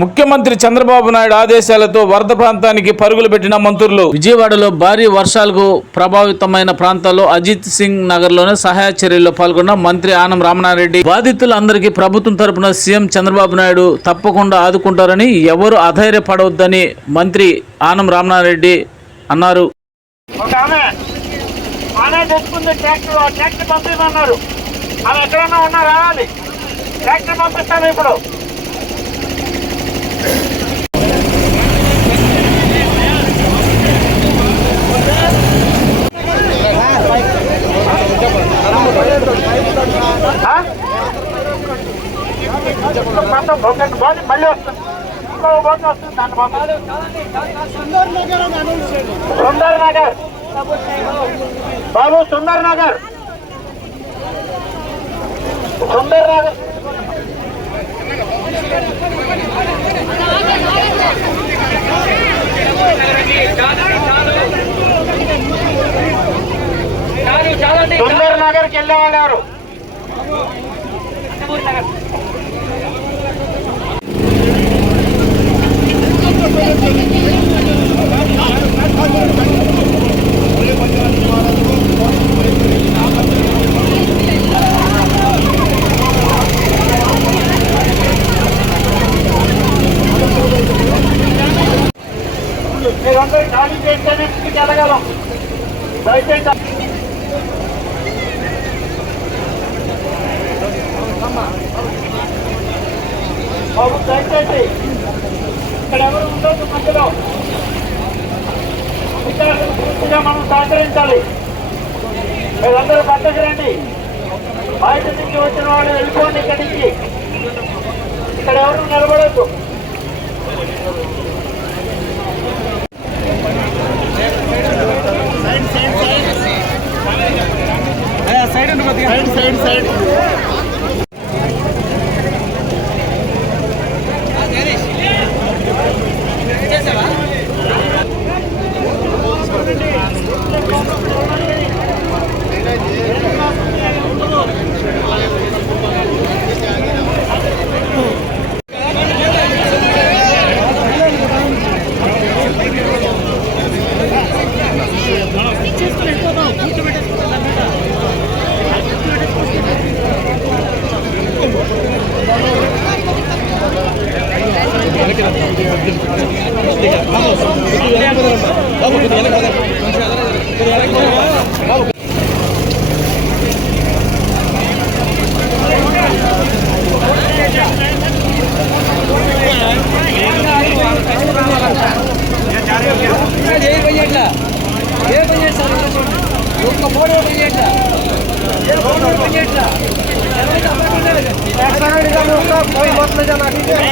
ముఖ్యమంత్రి చంద్రబాబు నాయుడు ఆదేశాలతో వరద ప్రాంతానికి పరుగులు పెట్టిన మంత్రులు. విజయవాడలో భారీ వర్షాలకు ప్రభావితమైన ప్రాంతాల్లో అజిత్ సింగ్ నగర్లోనే సహాయ చర్యల్లో పాల్గొన్న మంత్రి ఆనం రామనారెడ్డి. బాధితులందరికీ ప్రభుత్వం తరపున సీఎం చంద్రబాబు నాయుడు తప్పకుండా ఆదుకుంటారని ఎవరు అధైర్యపడవద్దని మంత్రి ఆనం రామనారెడ్డి అన్నారు. ఒక ఆమె ఆమె తెచ్చుకుంది ట్రాక్టర్ ఆ ట్రాక్టర్ పంపించమన్నారు ఆమె ఎక్కడన్నా ఉన్నా రావాలి. ట్రాక్టర్ పంపిస్తాను ఇప్పుడు. మొత్తం ఒక మళ్ళీ వస్తుంది. ఇంకో వస్తుంది సుందర్ నగర్. బాబు సుందర్ నగర్. సుందర్ నగర్కి వెళ్ళేవాళ్ళు ఎవరు? మీరందరూ వెళ్ళగలం దయచేసి బాబు దయచేసి ఇక్కడ ఎవరు ఉండొద్దు మధ్యలో ఇక్కడ పూర్తిగా మనం సహకరించాలి మీరందరూ పక్కకి రండి బయట నుంచి వచ్చిన వాళ్ళు వెళ్ళిపోండి ఇక్కడి నుంచి ఇక్కడ ఎవరు నిలబడద్దు. ఏ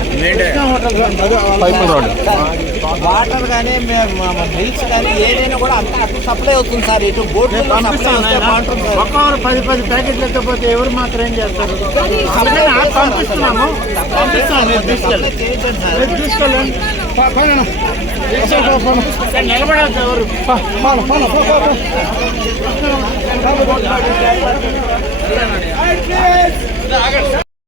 వాటర్ కానీ మిల్క్స్ కానీ ఏదైనా కూడా అంతా అటు సప్లై అవుతుంది సార్ ఇటు సార్ ఒక్కొక్కరు పది పది ప్యాకెట్లు ఎత్తపోతే ఎవరు మాత్రం ఏం చేస్తారు పంపిస్తున్నాము తీసుకెళ్ళండి నిలబడద్దు ఎవరు.